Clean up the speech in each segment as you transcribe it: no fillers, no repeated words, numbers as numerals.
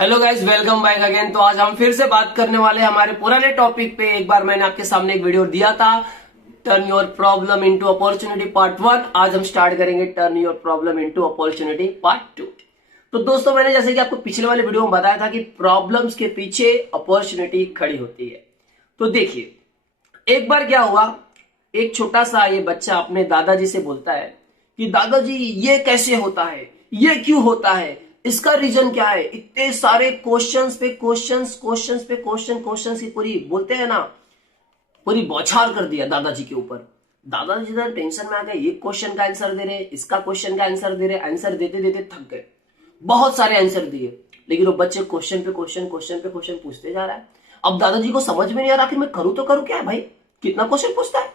Hello guys, welcome back again. तो आज हम फिर से बात करने वाले हैं हमारे पुराने टॉपिक पे। एक बार मैंने आपके सामने एक वीडियो दिया था, turn your problem into opportunity part 1। आज हम स्टार्ट करेंगे turn your problem into opportunity part 2। तो दोस्तों, मैंने जैसे कि आपको पिछले वाले वीडियो में बताया था कि प्रॉब्लम्स के पीछे अपॉर्चुनिटी खड़ी होती है। तो देखिए, एक बार क्या हुआ, एक छोटा सा ये बच्चा अपने दादाजी से बोलता है कि दादाजी ये कैसे होता है, ये क्यों होता है, इसका रीजन क्या है। इतने सारे क्वेश्चंस पे क्वेश्चंस, क्वेश्चंस पे क्वेश्चंस की पूरी बोलते हैं ना, पूरी बौछार कर दिया दादाजी के ऊपर। दादाजी इधर टेंशन में आ गए, ये क्वेश्चन का आंसर दे रहे, इसका क्वेश्चन का आंसर दे रहे, आंसर देते देते थक गए। बहुत सारे आंसर दिए, लेकिन वो बच्चे क्वेश्चन पे क्वेश्चन पूछते जा रहा है। अब दादाजी को समझ में नहीं आ रहा कि मैं करूं तो करूं क्या है भाई, कितना क्वेश्चन पूछता है।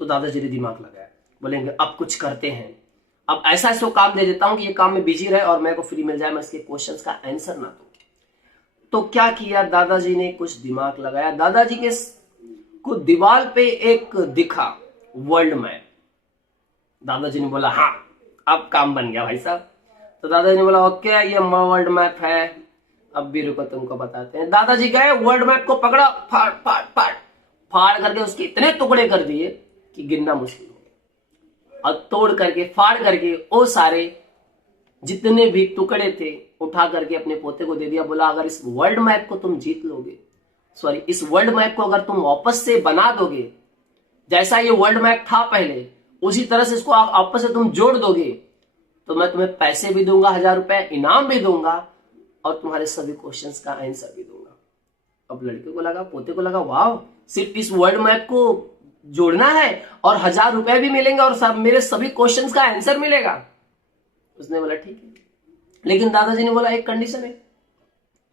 तो दादाजी ने दिमाग लगाया, बोलेंगे अब कुछ करते हैं, अब ऐसा इसको काम दे देता हूं कि ये काम में बिजी रहे और मेरे को फ्री मिल जाए, मैं इसके क्वेश्चंस का आंसर ना दूं। तो क्या किया दादाजी ने, कुछ दिमाग लगाया। दादाजी के को दीवार पे एक दिखा वर्ल्ड मैप। दादाजी ने बोला हाँ, अब काम बन गया भाई साहब। तो दादाजी ने बोला ओके, ये वर्ल्ड मैप है, अब भी रुको तुमको बताते हैं। दादाजी गए, वर्ल्ड मैप को पकड़ा, फाड़ फाड़ फाड़ फाड़ करके उसके इतने टुकड़े कर दिए कि गिनना मुश्किल हो गया। और तोड़ करके, फाड़ करके वो सारे जितने भी टुकड़े थे उठा करके अपने पोते को दे दिया। बोला अगर इस वर्ल्ड मैप को तुम जीत लोगे, सॉरी, इस वर्ल्ड मैप को अगर तुम वापस से बना दोगे, जैसा ये वर्ल्ड मैप था पहले, उसी तरह से इसको आपस से तुम जोड़ दोगे, तो मैं तुम्हें पैसे भी दूंगा, 1000 रुपए इनाम भी दूंगा, और तुम्हारे सभी क्वेश्चंस का आंसर भी दूंगा। अब लड़के को लगा, पोते को लगा, वाह, सिर्फ इस वर्ल्ड मैप को जोड़ना है और 1000 रुपए भी मिलेंगे और सब मेरे सभी क्वेश्चंस का आंसर मिलेगा। उसने बोला ठीक है, लेकिन दादाजी ने बोला एक कंडीशन है।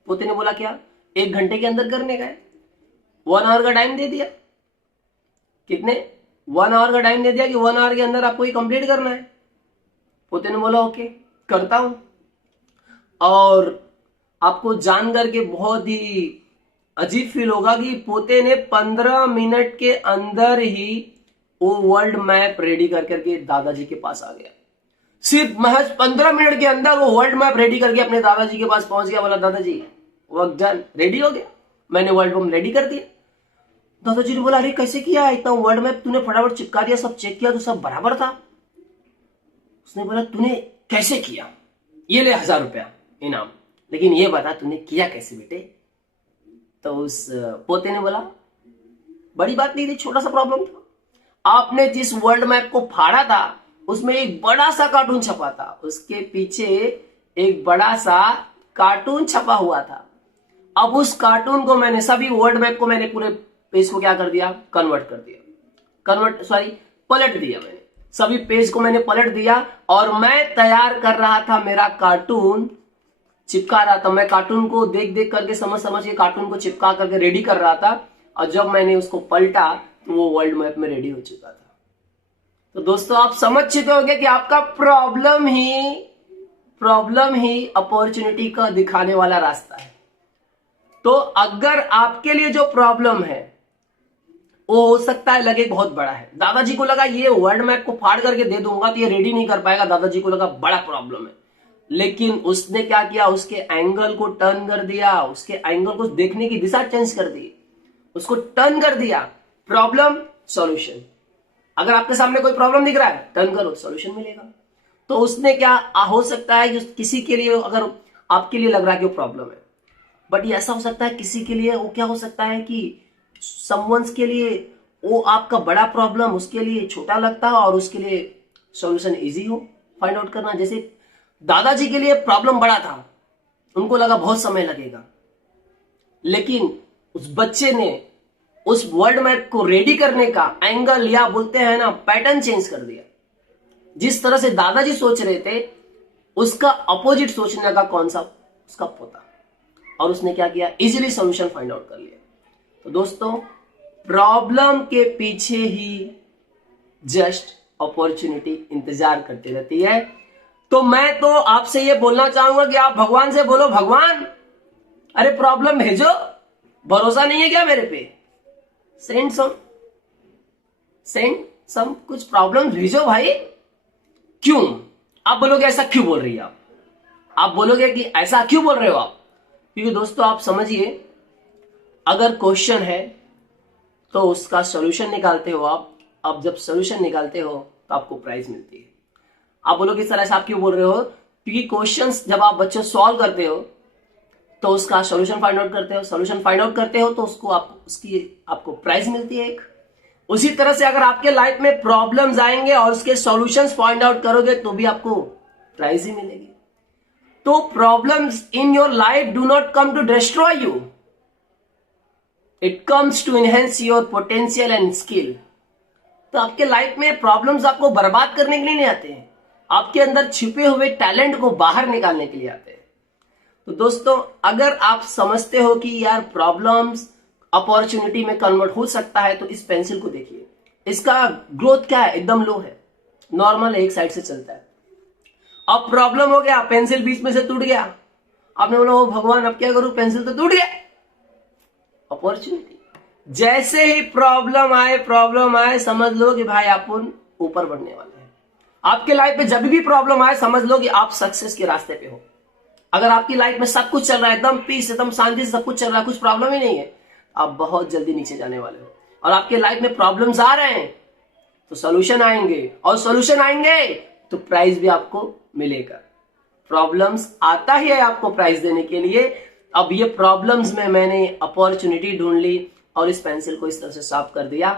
पोते ने बोला क्या, 1 घंटे के अंदर करने का है। 1 आवर का टाइम दे दिया। कितने, 1 आवर का टाइम दे दिया कि 1 आवर के अंदर आपको ये कंप्लीट करना है। पोते ने बोला ओके, करता हूं। और आपको जान करके बहुत ही अजीब फील होगा कि पोते ने 15 मिनट के अंदर ही वो वर्ल्ड मैप रेडी कर करके दादाजी के पास आ गया। सिर्फ महज 15 मिनट के अंदर वो वर्ल्ड मैप रेडी करके अपने दादाजी के पास पहुंच गया। बोला दादाजी वर्क डन, रेडी हो गया, मैंने वर्ल्ड मैप रेडी कर दिया। दादाजी ने बोला अरे कैसे किया, इतना वर्ल्ड मैप तूने फटाफट चिपका दिया, सब चेक किया तो सब बराबर था। उसने बोला तूने कैसे किया, ये ले 1000 रुपया इनाम, लेकिन ये बता तूने किया कैसे बेटे। तो उस पोते ने बोला बड़ी बात नहीं थी, छोटा सा प्रॉब्लम था। आपने जिस वर्ल्ड मैप को फाड़ा था उसमें एक बड़ा सा कार्टून छपा था, उसके पीछे एक बड़ा सा कार्टून छपा हुआ था। अब उस कार्टून को मैंने, सभी वर्ल्ड मैप को मैंने, पूरे पेज को क्या कर दिया, कन्वर्ट कर दिया, पलट दिया। मैंने सभी पेज को मैंने पलट दिया और मैं तैयार कर रहा था, मेरा कार्टून चिपका रहा था। मैं कार्टून को देख देख करके, समझ के कार्टून को चिपका करके रेडी कर रहा था, और जब मैंने उसको पलटा तो वो वर्ल्ड मैप में रेडी हो चुका था। तो दोस्तों, आप समझ चुके होंगे कि आपका प्रॉब्लम ही अपॉर्चुनिटी का दिखाने वाला रास्ता है। तो अगर आपके लिए जो प्रॉब्लम है वो हो सकता है लगे बहुत बड़ा है। दादाजी को लगा ये वर्ल्ड मैप को फाड़ करके दे दूंगा तो ये रेडी नहीं कर पाएगा, दादाजी को लगा बड़ा प्रॉब्लम है। लेकिन उसने क्या किया, उसके एंगल को टर्न कर दिया, उसके एंगल को देखने की दिशा चेंज कर दी, उसको टर्न कर दिया। प्रॉब्लम सॉल्यूशन, अगर आपके सामने कोई प्रॉब्लम दिख रहा है, टर्न करो, सॉल्यूशन मिलेगा। तो उसने क्या, हो सकता है कि किसी के लिए, अगर आपके लिए लग रहा है कि वो प्रॉब्लम है, बट ये ऐसा हो सकता है किसी के लिए वो क्या हो सकता है कि समवंस के लिए वो आपका बड़ा प्रॉब्लम उसके लिए छोटा लगता है और उसके लिए सॉल्यूशन इजी हो फाइंड आउट करना। जैसे दादाजी के लिए प्रॉब्लम बड़ा था, उनको लगा बहुत समय लगेगा, लेकिन उस बच्चे ने उस वर्ल्ड मैप को रेडी करने का एंगल, या बोलते हैं ना, पैटर्न चेंज कर दिया। जिस तरह से दादाजी सोच रहे थे उसका अपोजिट सोचने का कौन सा, उसका पोता, और उसने क्या किया, इजीली सॉल्यूशन फाइंड आउट कर लिया। तो दोस्तों, प्रॉब्लम के पीछे ही जस्ट अपॉर्चुनिटी इंतजार करती रहती है। तो मैं तो आपसे ये बोलना चाहूंगा कि आप भगवान से बोलो, भगवान अरे प्रॉब्लम भेजो, भरोसा नहीं है क्या मेरे पे, सेंड सम कुछ प्रॉब्लम भेजो भाई। क्यों, आप बोलोगे ऐसा क्यों बोल रही है आप बोलोगे कि ऐसा क्यों बोल रहे हो आप, क्योंकि दोस्तों आप समझिए, अगर क्वेश्चन है तो उसका सॉल्यूशन निकालते हो आप। अब जब सॉल्यूशन निकालते हो तो आपको प्राइज मिलती है। आप बोलोगे सर ऐसा आप क्यों बोल रहे हो? क्योंकि क्वेश्चंस जब आप बच्चों सॉल्व करते हो तो उसका सॉल्यूशन फाइंड आउट करते हो, सॉल्यूशन फाइंड आउट करते हो तो उसको आपको प्राइज मिलती है एक। उसी तरह से अगर आपके लाइफ में प्रॉब्लम्स आएंगे और उसके सॉल्यूशंस फाइंड आउट करोगे तो भी आपको प्राइज ही मिलेगी। तो problems in your life do not come to destroy you, it comes to enhance your potential and skill. तो आपके लाइफ में प्रॉब्लम्स आपको बर्बाद करने के लिए नहीं आते हैं, आपके अंदर छिपे हुए टैलेंट को बाहर निकालने के लिए आते हैं। तो दोस्तों अगर आप समझते हो कि यार प्रॉब्लम्स अपॉर्चुनिटी में कन्वर्ट हो सकता है, तो इस पेंसिल को देखिए, इसका ग्रोथ क्या है, एकदम लो है, नॉर्मल एक साइड से चलता है। अब प्रॉब्लम हो गया, पेंसिल बीच में से टूट गया, आपने बोला ओ भगवान अब क्या करूं, पेंसिल तो टूट गया। अपॉर्चुनिटी, जैसे ही प्रॉब्लम आए समझ लो कि भाई अपन ऊपर बढ़ने वाले हैं। आपके लाइफ में जब भी प्रॉब्लम आए समझ लो कि आप सक्सेस के रास्ते पे हो। अगर आपकी लाइफ में सब कुछ चल रहा है, एकदम पीस, एकदम शांति से सब कुछ चल रहा है, कुछ प्रॉब्लम ही नहीं है, आप बहुत जल्दी नीचे जाने वाले हो। और आपके लाइफ में प्रॉब्लम्स आ रहे हैं तो सॉल्यूशन आएंगे, और सॉल्यूशन आएंगे तो प्राइज भी आपको मिलेगा। प्रॉब्लम्स आता ही है आपको प्राइज देने के लिए। अब ये प्रॉब्लम्स में मैंने अपॉर्चुनिटी ढूंढ ली और इस पेंसिल को इस तरह से साफ कर दिया,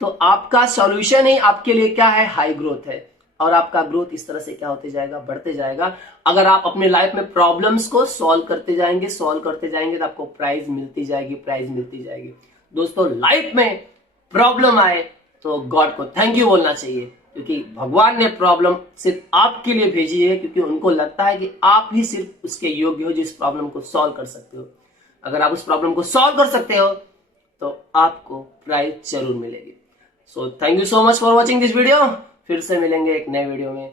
तो आपका सॉल्यूशन ही आपके लिए क्या है, हाई ग्रोथ है। और आपका ग्रोथ इस तरह से क्या होते जाएगा, बढ़ते जाएगा। अगर आप अपने लाइफ में प्रॉब्लम्स को सॉल्व करते जाएंगे तो आपको प्राइज मिलती जाएगी। दोस्तों लाइफ में प्रॉब्लम आए तो गॉड को थैंक यू बोलना चाहिए, क्योंकि भगवान ने प्रॉब्लम सिर्फ आपके लिए भेजी है, क्योंकि उनको लगता है कि आप ही सिर्फ उसके योग्य हो जिस प्रॉब्लम को सॉल्व कर सकते हो। अगर आप उस प्रॉब्लम को सॉल्व कर सकते हो तो आपको प्राइज जरूर मिलेगी। So thank you so much for watching this video. फिर से मिलेंगे एक नए वीडियो में।